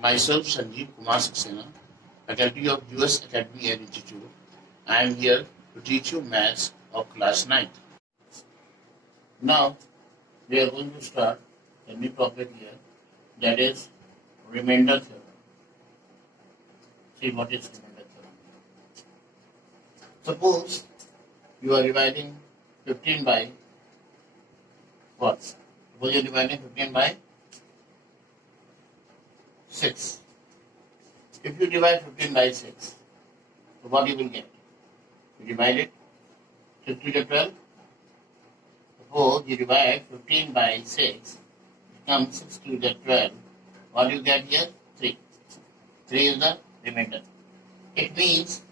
Myself, Sanjeev Kumar Saxena, faculty of US Academy and Institute. I am here to teach you maths of class 9th. Now, we are going to start a new topic here, that is remainder theorem. See what is remainder theorem. Suppose you are dividing 15 by what? Suppose you are dividing 15 by 6. If you divide 15 by 6, so what you will get? You divide it 6 to the 12. Suppose you divide 15 by 6, it becomes 6 to the 12. What you get here? 3. 3 is the remainder. It means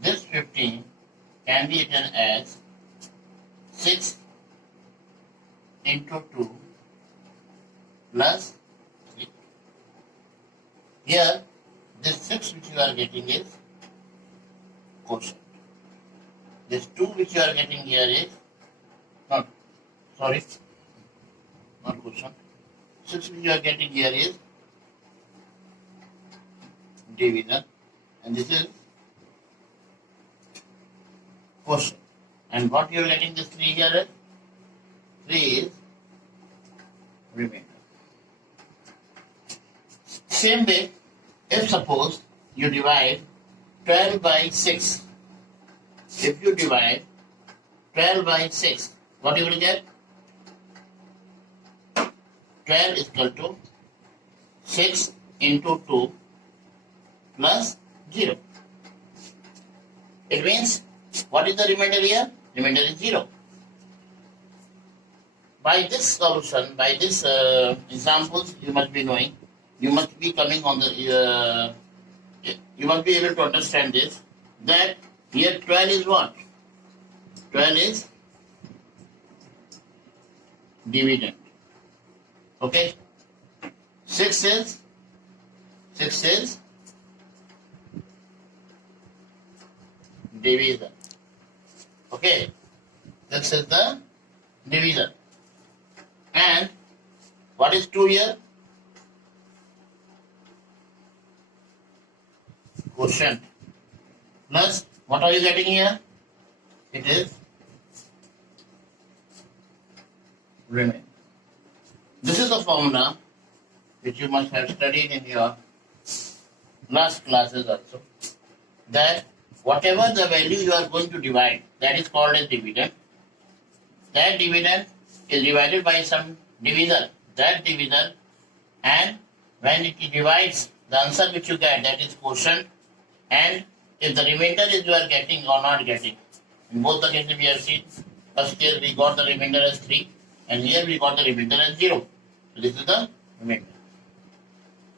this 15 can be written as 6 into 2 plus 3. Here, this 6 which you are getting is quotient. This 2 which you are getting here is not quotient. 6 which you are getting here is divisor, and this is quotient. And what you are getting this 3 here is? 3 is remainder. Same way, if suppose you divide 12 by 6, if you divide 12 by 6, what you will get? 12 is equal to 6 into 2 plus 0. It means, what is the remainder here? Remainder is 0. By this solution, by this examples, you must be knowing, you must be coming on the, you must be able to understand this, that here 12 is what? 12 is dividend. Okay? 6 is divisor. Okay? 6 is the divisor. And what is 2 here? Quotient. Plus, what are you getting here? It is remainder. This is the formula which you must have studied in your last classes also. That whatever the value you are going to divide, that is called as dividend. That dividend is divided by some divisor. That divisor, and when it divides, the answer which you get, that is quotient. And if the remainder is you are getting or not getting, in both the cases we have seen, first case we got the remainder as 3, and here we got the remainder as 0. So this is the remainder.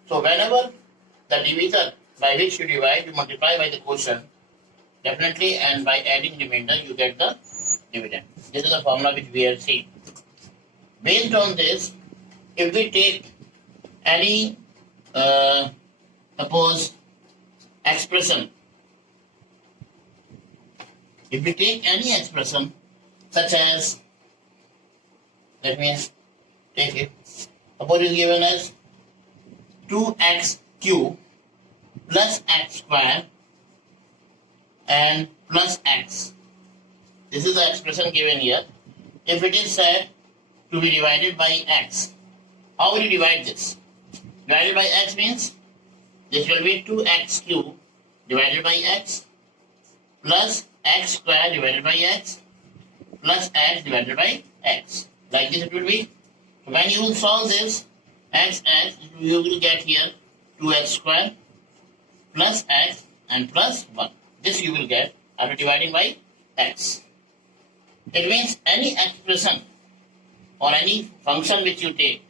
So whenever the divisor by which you divide, you multiply by the quotient, definitely, and by adding remainder, you get the dividend. This is the formula which we have seen. Based on this, if we take any, suppose, expression, if we take any expression such as, let me take it, suppose it is given as 2x cube plus x square and plus x. This is the expression given here. If it is said to be divided by x, how will you divide this? Divided by x means this will be 2x cube divided by x plus x square divided by x plus x divided by x. Like this it will be. So when you will solve this, x, you will get here 2x square plus x and plus 1. This you will get after dividing by x. It means any expression or any function which you take,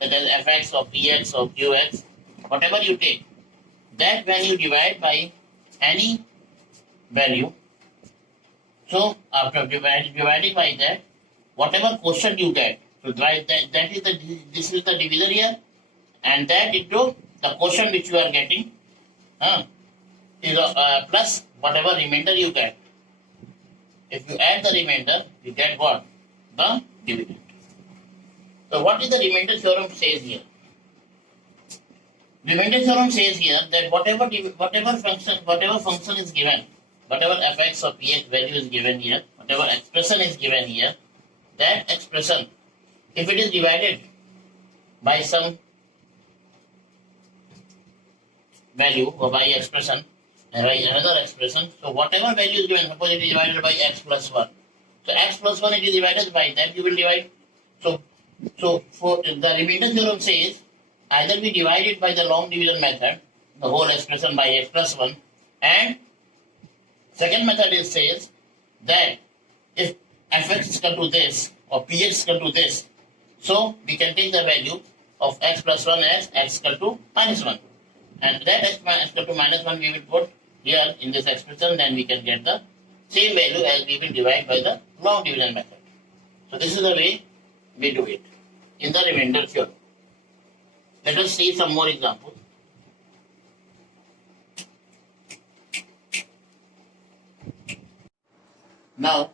such as fx or px or qx, whatever you take, that when you divide by any value, so after dividing by that, whatever quotient you get, so this is the divisor here, and that into the quotient which you are getting is plus whatever remainder you get. If you add the remainder, you get what? The dividend. So what is the remainder theorem says here? Remainder theorem says here that whatever function is given, whatever fx or px value is given here, whatever expression is given here, that expression, if it is divided by some value or by expression and by another expression, so whatever value is given, suppose it is divided by x plus 1. So x plus 1 it is divided by that you will divide. So for the remainder theorem says either we divide it by the long division method, the whole expression by x plus 1, and second method is says that if fx is equal to this or px is equal to this, so we can take the value of x plus 1 as x equal to minus 1. And that x equal to minus 1 we will put here in this expression, then we can get the same value as we will divide by the long division method. So this is the way we do it in the remainder theorem. Let us see some more examples. Now,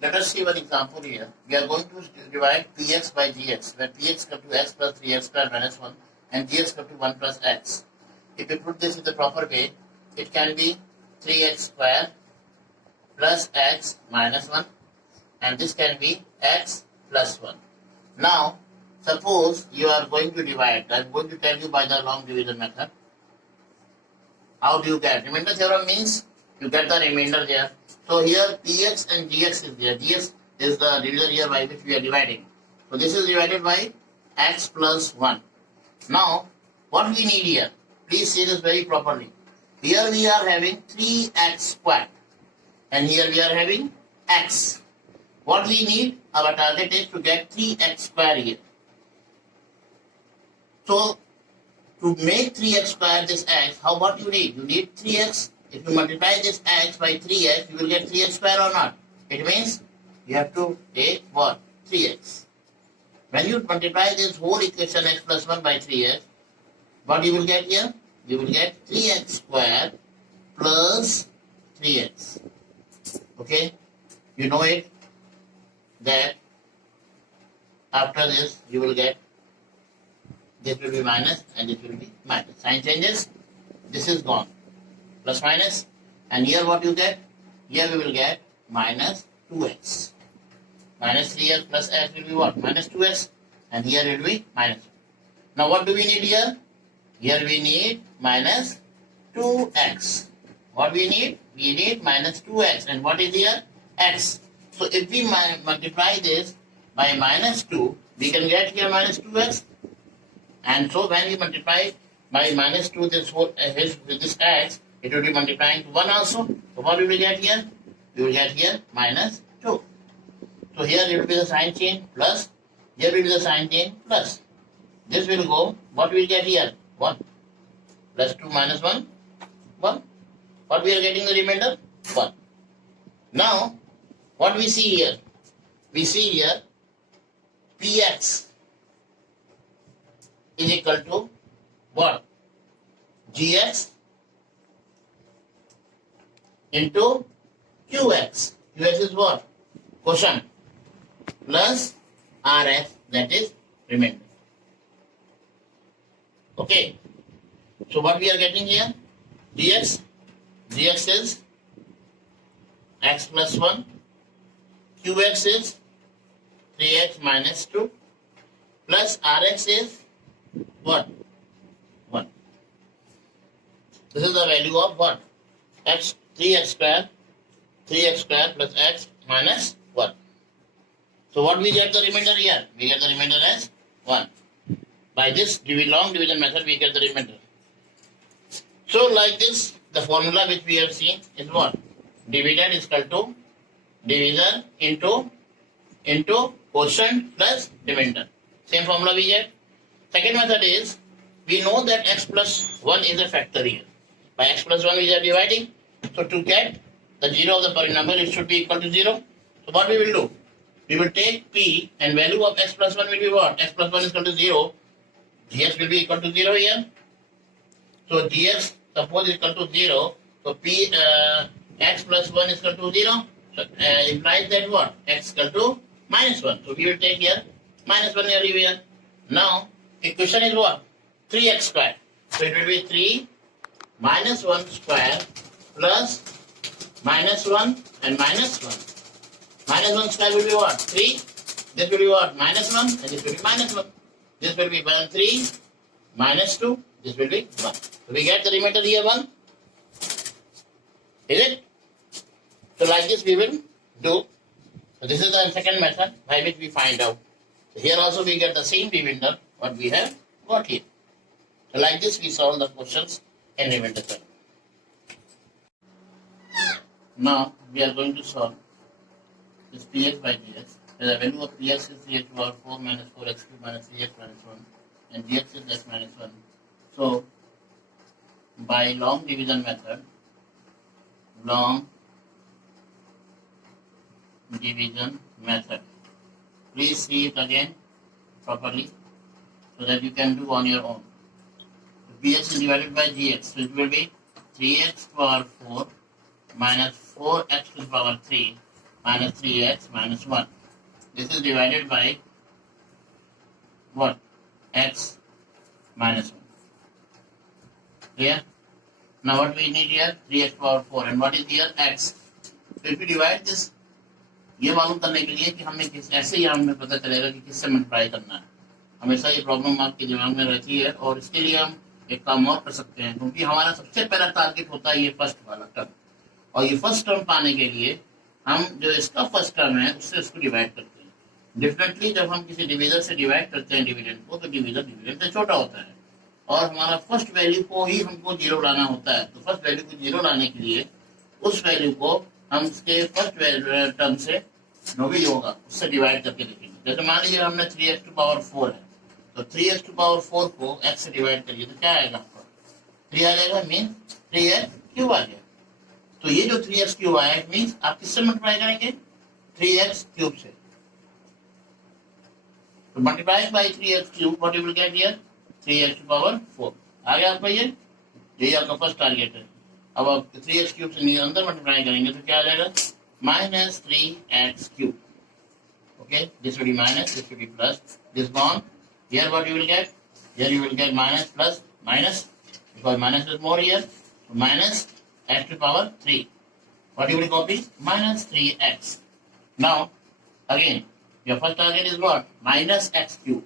let us see one example here. We are going to divide px by gx, where px equal to x plus 3x squared minus 1 and gx equal to 1 plus x. If we put this in the proper way, it can be 3x squared plus x minus 1, and this can be x plus 1. Now, suppose you are going to divide, I am going to tell you by the long division method. How do you get? Remainder theorem means you get the remainder there. So here px and gx is there. Gx is the divisor here by which we are dividing. So this is divided by x plus 1. Now, what we need here? Please see this very properly. Here we are having 3x squared. And here we are having x. What we need, our target is to get 3x squared here. So, to make 3x squared this x, how what you need? You need 3x. If you multiply this x by 3x, you will get 3x squared or not. It means you have to take what? 3x. When you multiply this whole equation x plus 1 by 3x, what you will get here? You will get 3x squared plus 3x. Okay? You know it that after this you will get this will be minus and this will be minus. Sign changes. This is gone. Plus minus. And here what you get? Here we will get minus 2x. Minus 3x plus x will be what? Minus 2x. And here it will be minus 1. Now what do we need here? Here we need minus 2x. What we need? We need minus 2x. And what is here? X. So if we multiply this by minus 2, we can get here minus 2x. And so when we multiply by minus 2 this whole with this x, it will be multiplying to 1 also. So what will we get here? We will get here minus 2. So here it will be the sign change plus. Here will be the sign change plus. This will go. What we will get here? 1. Plus 2 minus 1. 1. What we are getting the remainder? 1. Now, what we see here? We see here px is equal to what? Gx into qx. Qx is what? Quotient plus Rx, that is remainder. Okay. So what we are getting here? Dx. Dx is x plus 1. Qx is 3x minus 2. Plus Rx is what? 1. This is the value of what? X, 3x square. 3x square plus x minus 1. So what we get the remainder here? We get the remainder as 1. By this long division method, we get the remainder. So like this, the formula which we have seen is what? Dividend is equal to divisor into quotient plus remainder. Same formula we get. Second method is, we know that x plus 1 is a factorial. By x plus 1 we are dividing. So to get the 0 of the polynomial, it should be equal to 0. So what we will do? We will take p and value of x plus 1 will be what? X plus 1 is equal to 0. Gx will be equal to 0 here. So Gx suppose is equal to 0. So p x plus 1 is equal to 0. So implies that what? X equal to minus 1. So we will take here minus 1 everywhere. Now equation is what? 3x squared. So it will be 3 minus 1 square plus minus 1 and minus 1. Minus 1 square will be what? 3. This will be what? Minus 1 and this will be minus 1. This will be 1, 3 minus 2. This will be 1. So we get the remainder here 1. Is it? So like this we will do. So this is the second method by which we find out. So here also we get the same remainder what we have got here. So like this we solve the questions in remainder term. Now we are going to solve this px by dx. The value of px is 3x power 4 minus 4x cube minus 3x minus 1 and dx is x minus 1. So by long division method, please see it again properly so that you can do on your own. Px is divided by dx, so it will be 3x power 4 minus 4x to the power 3 minus 3x minus 1. This is divided by what? X minus 1. Clear? Now what we need here? 3x power 4. And what is here? X. So if you divide this, ये मालूम करने के लिए कि हमें किस ऐसे ही हमें पता चलेगा कि किससे मल्टीप्लाई करना है. हमेशा ये प्रॉब्लम आपके दिमाग में रहती है और इसके लिए हम एक काम और कर सकते हैं क्योंकि हमारा सबसे पहला टारगेट होता है ये फर्स्ट वाला टर्म. और ये फर्स्ट टर्म पाने के लिए हम जो इसका फर्स्ट टर्म है उससे उसको डिवाइड करते हैं. डिफरेंटली जब हम किसी डिविजन से डिवाइड करते हैं डिविडेंड को तो डिविजन से छोटा होता है और हमारा फर्स्ट वैल्यू को ही हमको जीरो लाना होता है. तो फर्स्ट वैल्यू को जीरो लाने के लिए उस वैल्यू को हम इसके फर्स्ट टर्म से जो भी होगा उससे डिवाइड करके देखेंगे. जैसे मान लीजिए हमने 3x टू पावर 4 है तो 3x टू पावर 4 को x से डिवाइड करिए तो क्या आएगा आपको? 3 आ जाएगा मीन 3x क्यूब आ गया. तो ये जो 3x क्यूब आया इट मीन आप किससे मल्टीप्लाई करेंगे? 3x क्यूब से. तो multiply by 3x cube what you will get here? 3x two power 4 आ गया आपका. ये यही आपका फर्स्ट टारगेट है. अब आप 3x क्यूब से अंदर मल्टीप्लाई करेंगे तो क्या आ जाएगा? minus 3x cube. Okay, this will be minus, this will be plus, this gone. Here what you will get? Here you will get minus plus minus because minus is more here. So minus x to power 3. What you will copy? Minus 3x. Now again your first target is what? Minus x cube.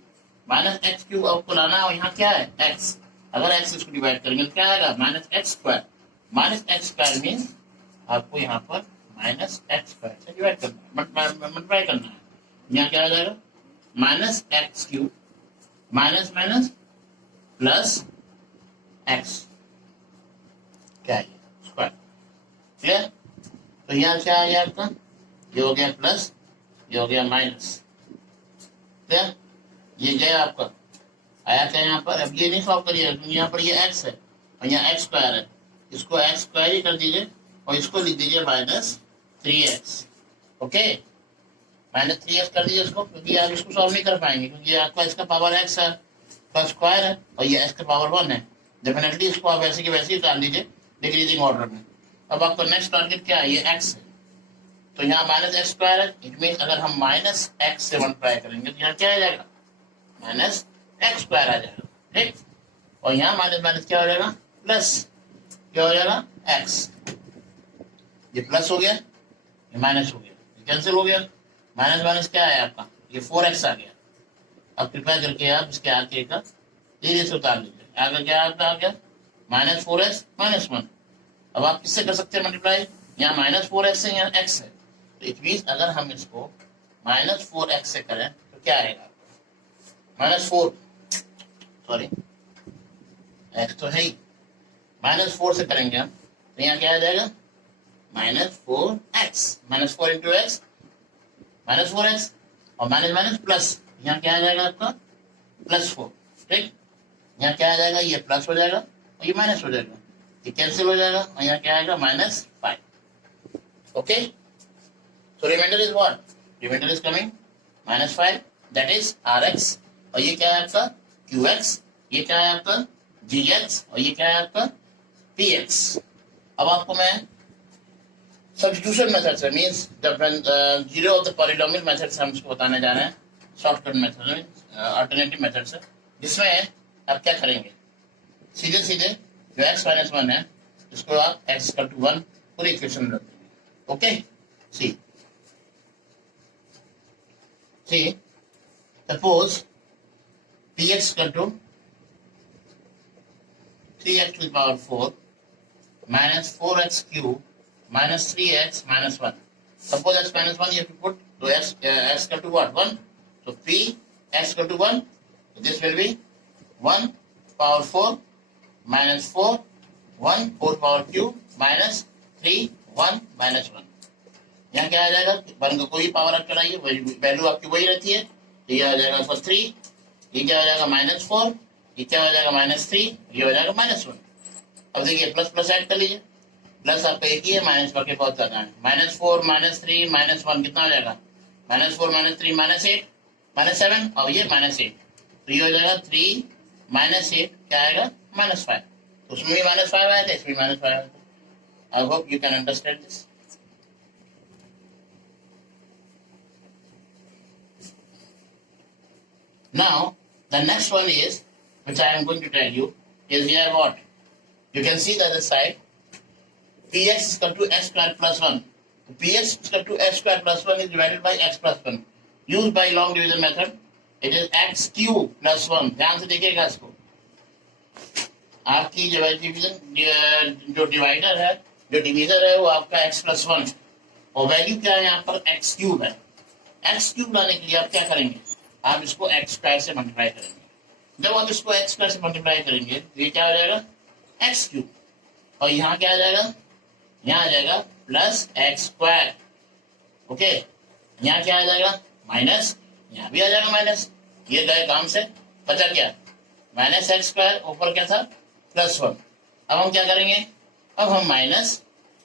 Minus x cube आपको लाना है और यहाँ क्या है? x. अगर x इसको divide करेंगे तो क्या आएगा? Minus x square. Minus x square means आपको यहाँ पर माइनस एक्स स्क्वायर से डिवाइड करना है, मल्टीप्लाई करना है. यहाँ क्या आ जाएगा? Minus x cube minus minus plus x क्या है? स्क्वायर. क्लियर? तो यहाँ क्या आ गया आपका? ये हो गया प्लस, ये हो गया माइनस. क्लियर? ये गया आपका. आया क्या यहाँ पर? अब ये नहीं सॉल्व करिए क्योंकि यहाँ पर ये एक्स है और यहाँ एक्स स्क्वायर है. इसको एक्स स्क्वायर ही कर दीजिए और इसको लिख दीजिए minus 3x. Okay, minus 3x कर दीजिए इसको क्योंकि आप इसको सॉल्व नहीं कर पाएंगे क्योंकि आपका इसका पावर x है का स्क्वायर है और ये x का पावर 1 है. डेफिनेटली इसको आप वैसे की वैसे ही डाल दीजिए डिक्रीजिंग ऑर्डर में. अब आपका नेक्स्ट टारगेट क्या है? ये x है. तो यहाँ माइनस एक्स स्क्वायर है. इट मीन अगर हम माइनस एक्स से मल्टीप्लाई करेंगे तो यहाँ क्या आ जाएगा? माइनस एक्स स्क्वायर आ जाएगा. ठीक. और यहाँ माइनस माइनस क्या हो जाएगा? प्लस क्या हो जाएगा? x. ये प्लस हो गया, ये माइनस हो गया, ये कैंसिल हो गया. माइनस माइनस क्या है आपका? ये 4x आ गया. अब कृपया करके आप इसके आगे का धीरे से उतार लीजिए. आगे क्या आपका आ गया? Minus 4x minus 1. अब आप किससे कर सकते हैं मल्टीप्लाई? यहाँ माइनस 4x है, यहाँ x है. तो इट मीन अगर हम इसको माइनस 4x से करें तो क्या आएगा? माइनस 4 सॉरी x तो है ही. माइनस 4 से करेंगे हम तो यहाँ क्या आ जाएगा? Minus 4x. Minus 4 into x minus 4x और माइनस माइनस प्लस. यहाँ क्या आ जाएगा आपका? प्लस 4. ठीक. यहाँ क्या आ जाएगा? ये प्लस हो जाएगा और ये माइनस हो जाएगा, ये कैंसिल हो जाएगा और यहाँ क्या आएगा? Minus 5. Okay, so reminder is what? Reminder is coming minus 5 that is rx. और ये क्या है आपका? qx. ये क्या है आपका? gx. और ये क्या है आपका? px. अब आपको मैं सब्स्टिट्यूशन मेथड से means zero of the polynomial method से हम इसको बताने जा रहे हैं. शॉर्टकट मेथड में अल्टरनेटिव मेथड से, जिसमें आप क्या करेंगे? सीधे सीधे जो x माइनस 1 है इसको आप x इक्वल टू 1 पूरी इक्वेशन में रख देंगे. Okay, see suppose px equal to 3x to the power 4 minus 4x cube minus 3x minus 1. Suppose x minus 1 you have to put, so x equal to what? 1. So p x equal to 1. So this will be 1 power 4 minus 4, 1 4 power cube minus 3 1 minus 1. यहाँ क्या आ जाएगा? 1 का कोई power आप चलाइए, value आपकी वही रहती है. तो ये आ जाएगा फॉर 3, ये क्या हो जाएगा माइनस 4, ये क्या हो जाएगा माइनस 3, ये हो जाएगा माइनस 1. अब देखिए प्लस प्लस ऐड कर लीजिए. प्लस आपका एक ही है, माइनस बाकी बहुत ज्यादा है. माइनस 4 माइनस 3 माइनस 1 कितना हो जाएगा? माइनस 4 माइनस 3 माइनस 8 माइनस 7 और ये माइनस 8. तो ये हो जाएगा 3 माइनस 8 क्या आएगा? माइनस 5. उसमें भी माइनस 5 आया था, इसमें माइनस 5 आया था. आई hope you can understand this. Now, the next one is, which I am going to tell you, is here what? You can see the other side. Px is equal to x square plus 1. Px is equal to x square plus 1 is divided by x plus 1. Used by long division method, it is x cube plus 1. ध्यान से देखिएगा इसको. आपकी division जो divider है, जो divisor है वो आपका x plus 1 और वैल्यू क्या है यहाँ पर x क्यूब है. x क्यूब लाने के लिए आप क्या करेंगे? आप इसको एक्स स्क्वायर से मल्टीप्लाई करेंगे. जब आप इसको एक्स स्क्वायर से मल्टीप्लाई करेंगे तो ये क्या हो जाएगा? X cube. और यहाँ क्या आ जाएगा? यहाँ आ जाएगा प्लस एक्स स्क्वायर. ओके, यहाँ क्या आ जाएगा? माइनस. यहाँ भी आ जाएगा माइनस. ये गए काम से, बचा क्या? माइनस एक्स स्क्वायर, ऊपर क्या था? प्लस 1. अब हम क्या करेंगे? अब हम माइनस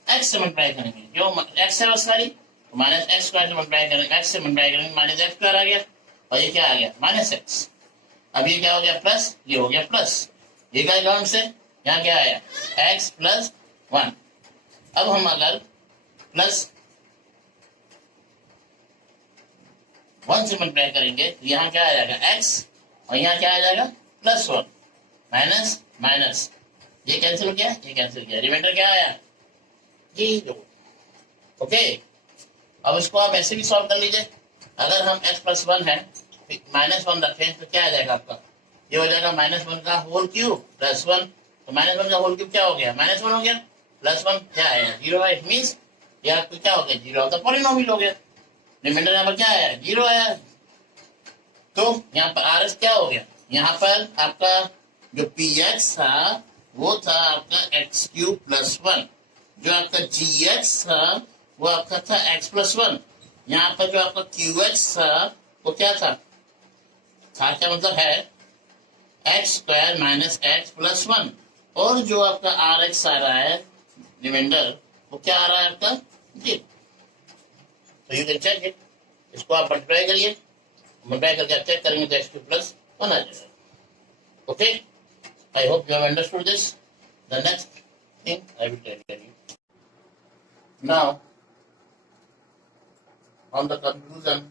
एक्स से मल्टीप्लाई करेंगे. जो एक्स है बस सारी, माइनस एक्स स्क्वायर से मल्टीप्लाई करेंगे, एक्स से मल्टीप्लाई करेंगे, माइनस एक्स स्क्वायर आ गया और ये क्या आ गया? Minus x. अब ये क्या हो गया? प्लस. ये हो गया प्लस. ये क्या काम से यहाँ क्या आया? X plus 1. अब हम अगर प्लस 1 से मल्टीप्लाई करेंगे तो यहाँ क्या आ जाएगा? एक्स और यहाँ क्या आ जाएगा? Plus 1 minus minus. ये कैंसिल हो गया, ये कैंसिल किया, रिमाइंडर क्या आया? 0. ओके, अब इसको आप ऐसे भी सॉल्व कर लीजिए. अगर हम x प्लस 1 है माइनस 1 रखें तो क्या आ जाएगा आपका? ये हो जाएगा माइनस 1 का होल क्यूब प्लस 1. तो माइनस 1 का होल क्यूब क्या हो गया? माइनस 1 हो गया. प्लस 1 क्या आया? 0 है. इट मीन्स ये आपको क्या हो गया? 0 ऑफ द पॉलिनोमियल हो गया. रिमाइंडर यहाँ पर क्या आया? 0 आया. तो यहाँ पर आर एस क्या हो गया? यहाँ पर आपका जो पी एक्स था वो था आपका एक्स क्यूब प्लस 1. जो आपका जी एक्स था वो आपका था एक्स प्लस 1. यहाँ पर जो आपका क्यू एक्स था वो क्या था? क्या मतलब है? X square minus x plus 1. और जो आपका आर एक्स आ रहा है रिमाइंडर वो क्या आ रहा है आपका? जी. तो यू कैन चेक इट. इसको आप मल्टीप्लाई करिए, मल्टीप्लाई करके आप चेक करेंगे तो एक्स क्यूब प्लस 1 आ जाएगा. Okay, I hope you have understood this. The next thing I will tell you. Now on the conclusion,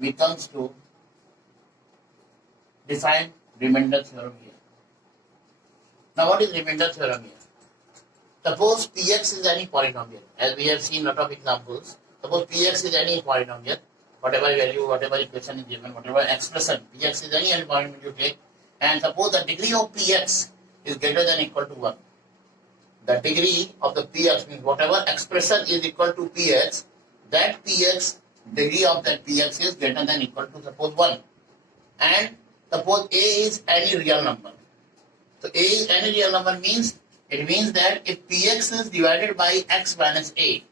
we comes to define remainder theorem here. Now, what is remainder theorem here? Suppose Px is any polynomial, as we have seen lot of examples. Suppose Px is any polynomial, whatever value, whatever equation is given, whatever expression, Px is any polynomial you take, and suppose the degree of Px is greater than or equal to 1. The degree of the Px means whatever expression is equal to Px, that Px, degree of that Px is greater than or equal to suppose 1. And suppose A is any real number. So A is any real number means, it means that if Px is divided by x minus A,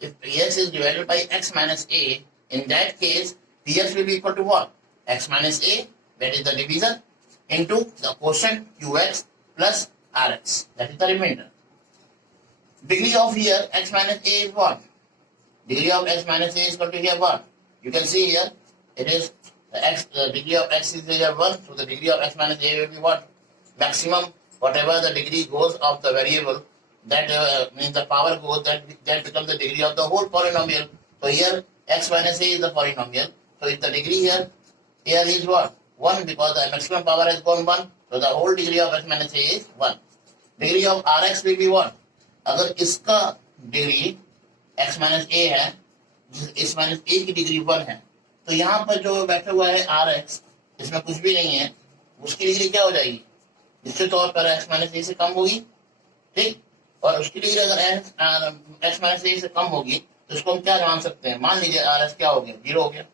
if Px is divided by x minus A, in that case, Px will be equal to what? X minus A, that is the division, into the quotient Qx plus Rx, that is the remainder. Degree of here, x minus A is what? Degree of x minus A is equal to here what? You can see here, it is the degree of x is here 1, so the degree of x minus A will be what? Maximum, whatever the degree goes of the variable, that means the power goes, that becomes the degree of the whole polynomial. So here, x minus A is the polynomial. So if the degree here is what? 1, because the maximum power has gone 1. So the whole degree of x minus a is 1. Degree of rx will be what? अगर इसका degree x minus a है, x minus a की degree 1 है, तो यहाँ पर जो बैठा हुआ है rx, इसमें कुछ भी नहीं है, उसकी डिग्री क्या हो जाएगी? निश्चित तौर पर x minus a से कम होगी, ठीक। और उसकी डिग्री अगर x minus a से कम होगी तो उसको हम क्या मान सकते हैं? मान लीजिए rx क्या हो गया? 0 हो गया।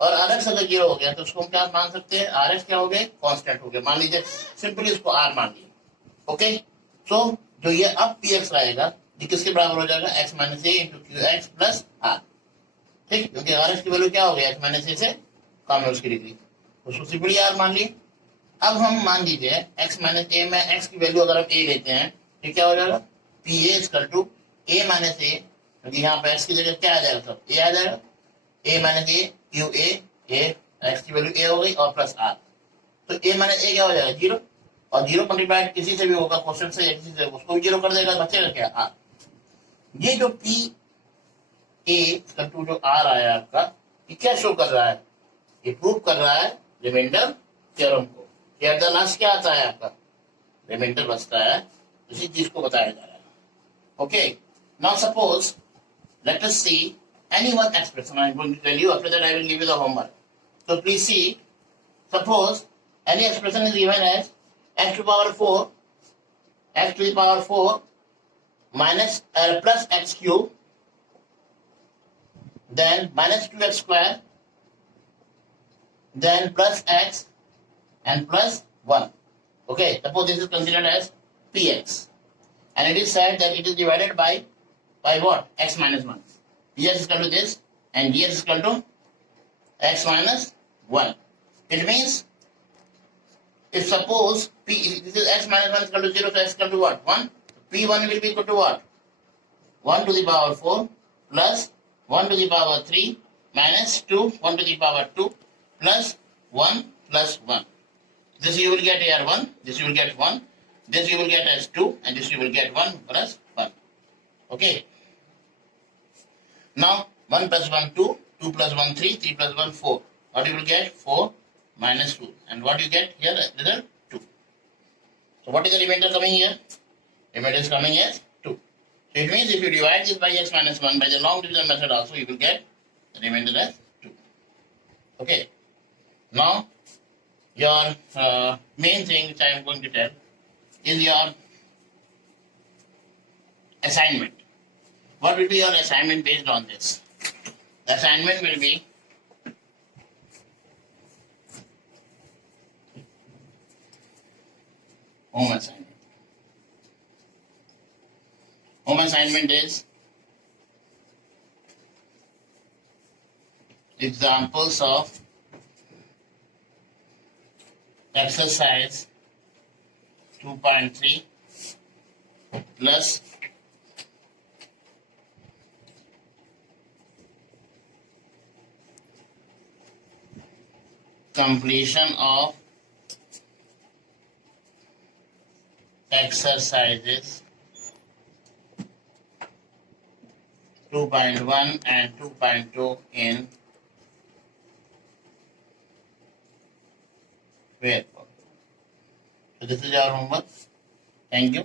और rx अगर 0 हो गया तो उसको हम क्या मान सकते हैं? rx क्या हो गया? कांस्टेंट हो गया। मान लीजिए सिंपली इसको r मान लिया। ओके, सो जो ये अब px आएगा ये किसके बराबर हो जाएगा? x minus a into qx plus r, ठीक, क्योंकि rx की वैल्यू क्या हो गया? x minus a से कम है उसकी डिग्री, उसको सिंपली r मान लिए। अब हम मान लीजिए x minus a में x की वैल्यू अगर हम a लेते हैं तो क्या हो जाएगा? pa equal to a minus a, क्योंकि यहाँ पे x की जगह क्या आ जाएगा? सब a आ जाएगा। a minus a q a x की वैल्यू a हो गई और प्लस r, तो a minus a क्या हो जाएगा? 0, और 0 मल्टीप्लाइड किसी से भी होगा क्वेश्चन से या किसी से, उसको भी 0 कर देगा, बचेगा क्या? r। ये जो p a इक्वल टू जो r आया आपका, ये क्या शो कर रहा है? ये प्रूव कर रहा है रिमाइंडर थ्योरम को। एट द लास्ट क्या आता है आपका? रिमाइंडर बचता है, इसी चीज को बताया जा रहा है। Okay, now suppose let us see any one expression. I am going to tell you, after that I will give you the homework. So please see, suppose any expression is given as x to the power 4, x to the power 4 minus plus x cube, then minus 2x square, then plus x and plus 1. Okay, suppose this is considered as px, and it is said that it is divided by what? X minus 1. Px is equal to this and ds is equal to x minus 1. It means if suppose p, this is x minus 1 is equal to 0, so x is equal to what? 1. P1 will be equal to what? 1 to the power 4 plus 1 to the power 3 minus 2 1 to the power 2 plus 1 plus 1. This you will get here 1, this you will get 1, this you will get as 2, and this you will get 1 plus 1. Okay. Now 1 plus 1 2, 2 plus 1 3, 3 plus 1 4. What you will get? 4 minus 2. And what you get here? Result 2. So what is the remainder coming here? Remainder is coming as 2. So it means if you divide this by x minus 1 by the long division method also, you will get the remainder as 2. Okay. Now your main thing which I am going to tell is your assignment. What will be your assignment based on this? The assignment will be home assignment. Home assignment is examples of exercise 2.3 plus completion of exercises 2.1 and 2.2 in where. So this is our homework. Thank you.